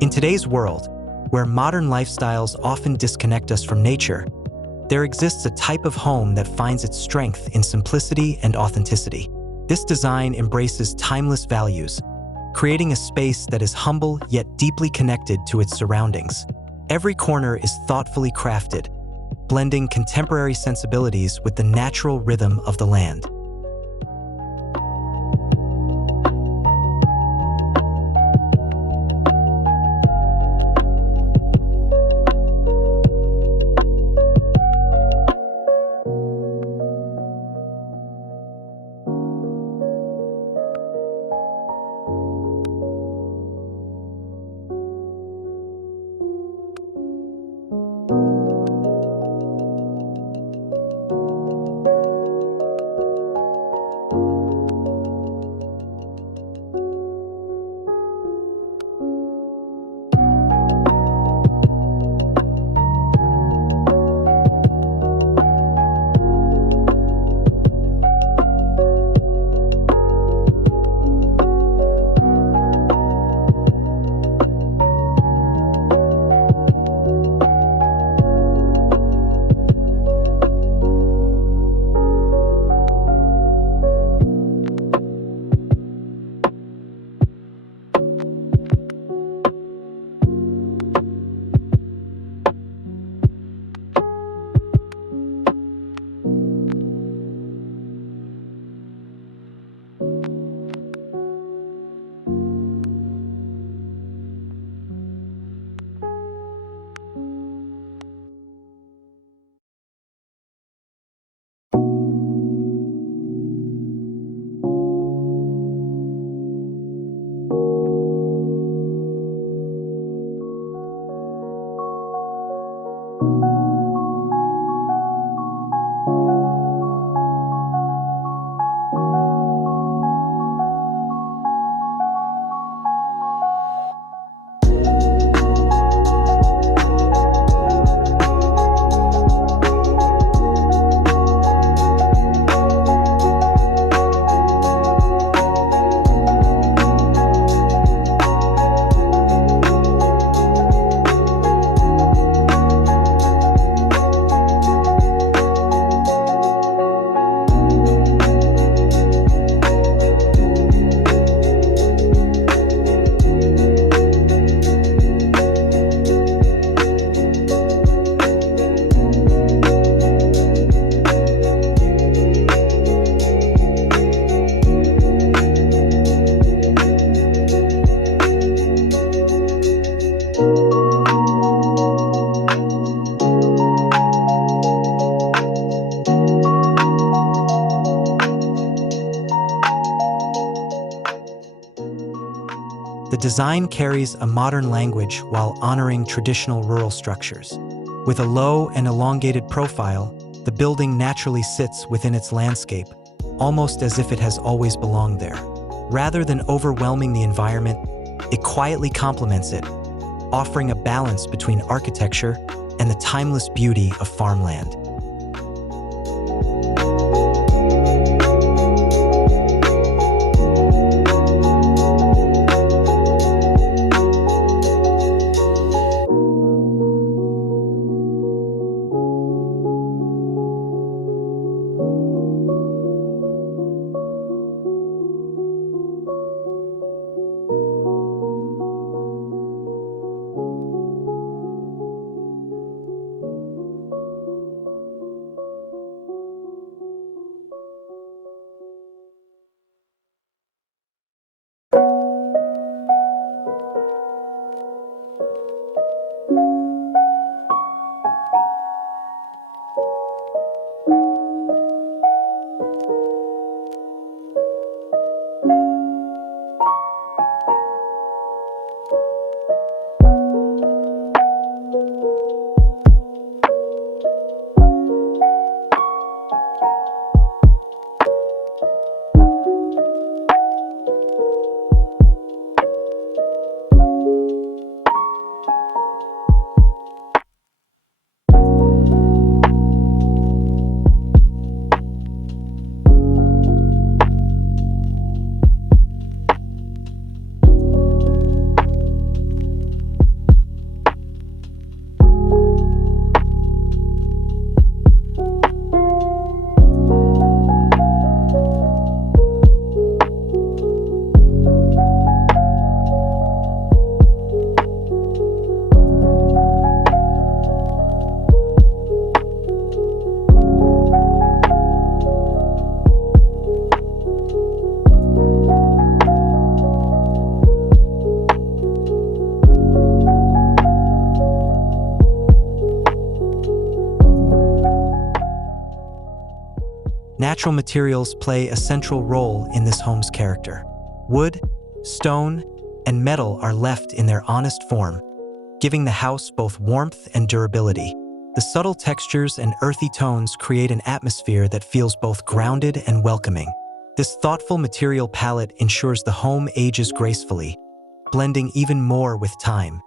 In today's world, where modern lifestyles often disconnect us from nature, there exists a type of home that finds its strength in simplicity and authenticity. This design embraces timeless values, creating a space that is humble yet deeply connected to its surroundings. Every corner is thoughtfully crafted, blending contemporary sensibilities with the natural rhythm of the land. The design carries a modern language while honoring traditional rural structures. With a low and elongated profile, the building naturally sits within its landscape, almost as if it has always belonged there. Rather than overwhelming the environment, it quietly complements it, offering a balance between architecture and the timeless beauty of farmland. Natural materials play a central role in this home's character. Wood, stone, and metal are left in their honest form, giving the house both warmth and durability. The subtle textures and earthy tones create an atmosphere that feels both grounded and welcoming. This thoughtful material palette ensures the home ages gracefully, blending even more with time.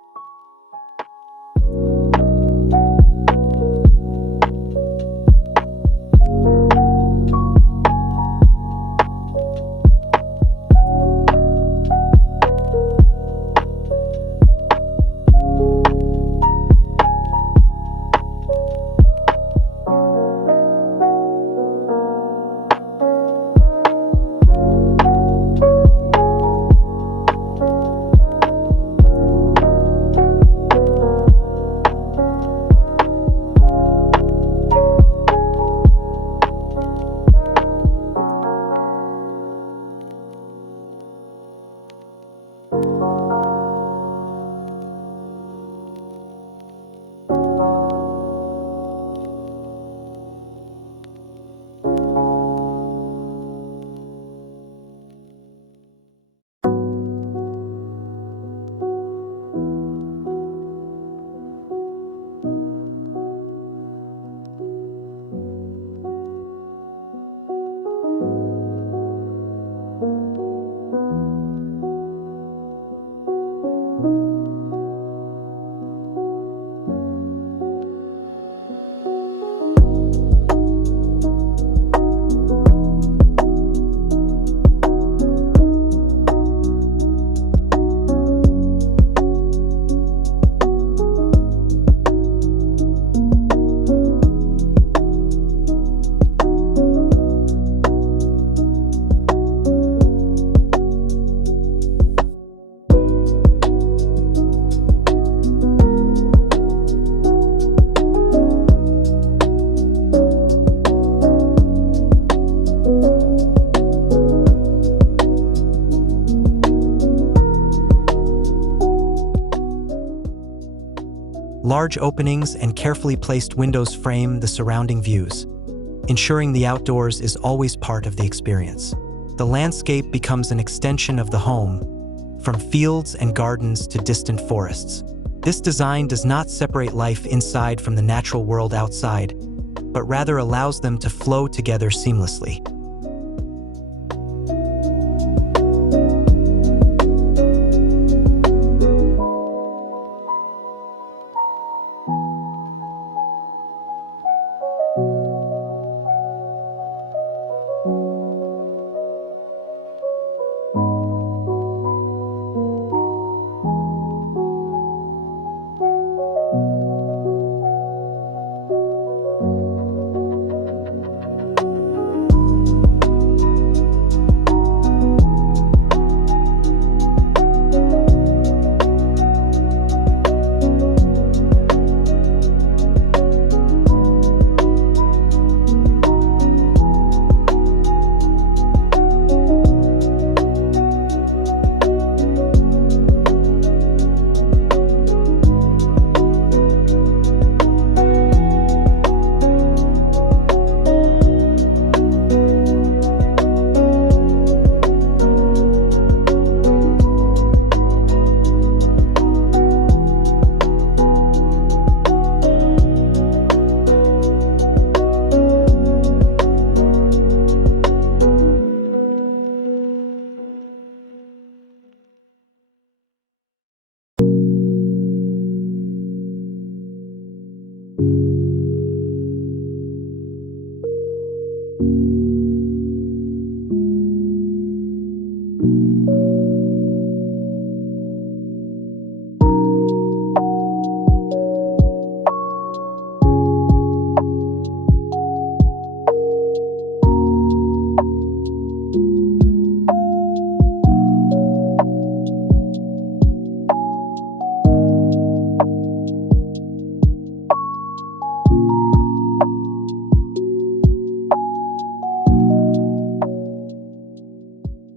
Large openings and carefully placed windows frame the surrounding views, ensuring the outdoors is always part of the experience. The landscape becomes an extension of the home, from fields and gardens to distant forests. This design does not separate life inside from the natural world outside, but rather allows them to flow together seamlessly.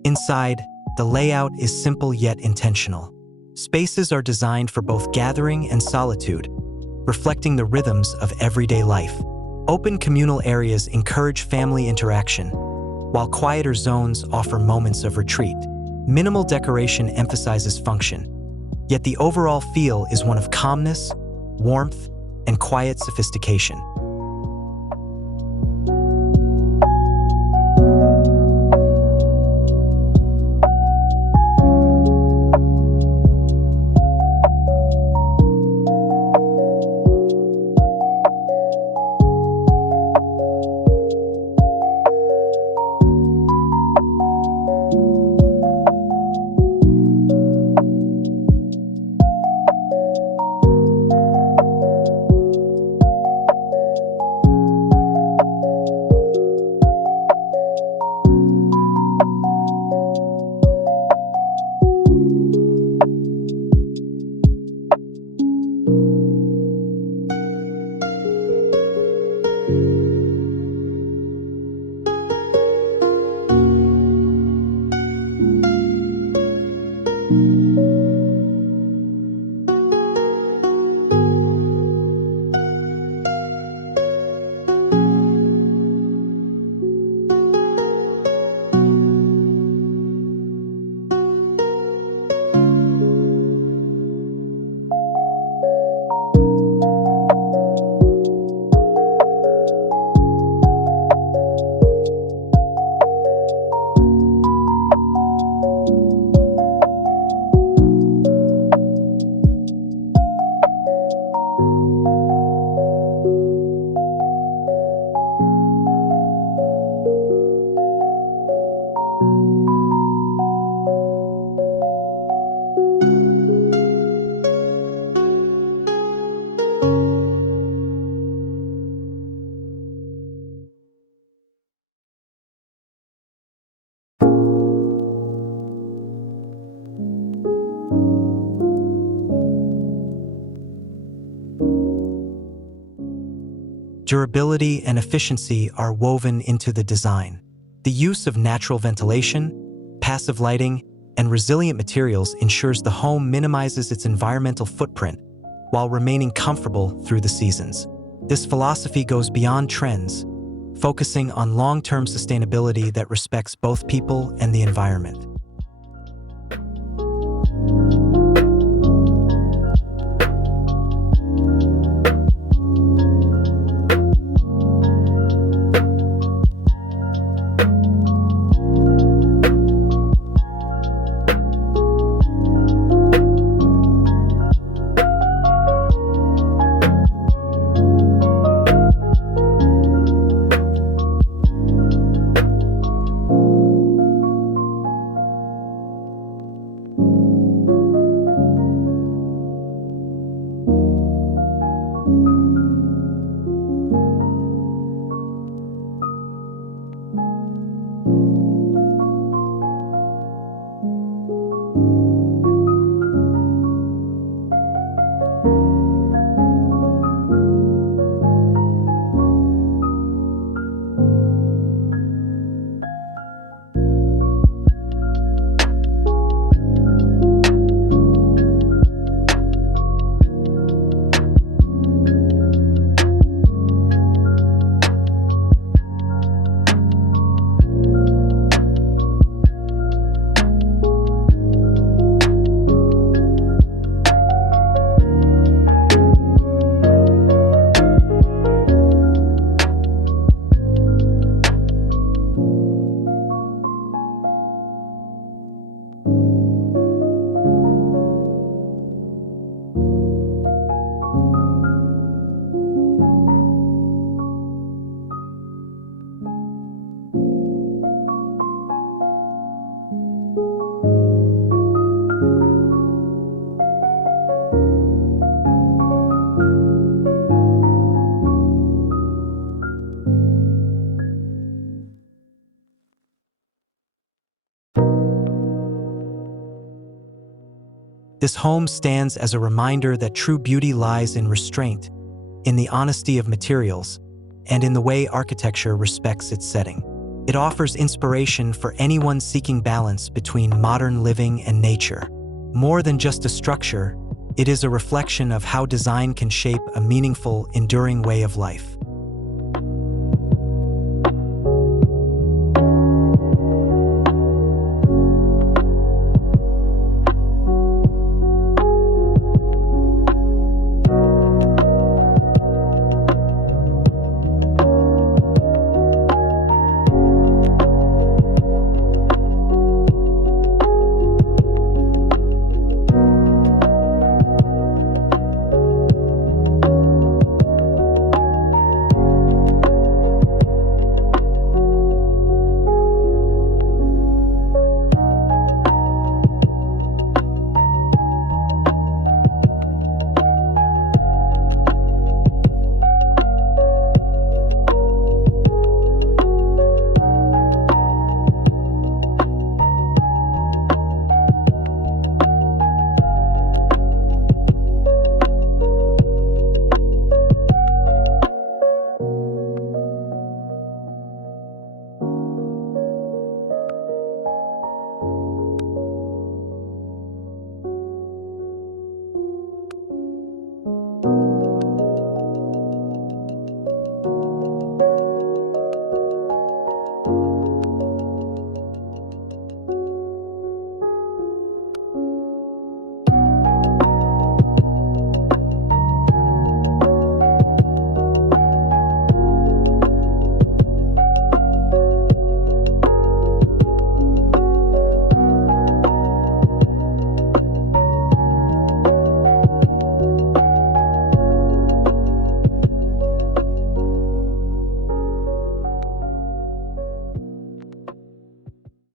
Inside, the layout is simple yet intentional. Spaces are designed for both gathering and solitude, reflecting the rhythms of everyday life. Open communal areas encourage family interaction, while quieter zones offer moments of retreat. Minimal decoration emphasizes function, yet the overall feel is one of calmness, warmth, and quiet sophistication. Durability and efficiency are woven into the design. The use of natural ventilation, passive lighting, and resilient materials ensures the home minimizes its environmental footprint while remaining comfortable through the seasons. This philosophy goes beyond trends, focusing on long-term sustainability that respects both people and the environment. This home stands as a reminder that true beauty lies in restraint, in the honesty of materials, and in the way architecture respects its setting. It offers inspiration for anyone seeking balance between modern living and nature. More than just a structure, it is a reflection of how design can shape a meaningful, enduring way of life.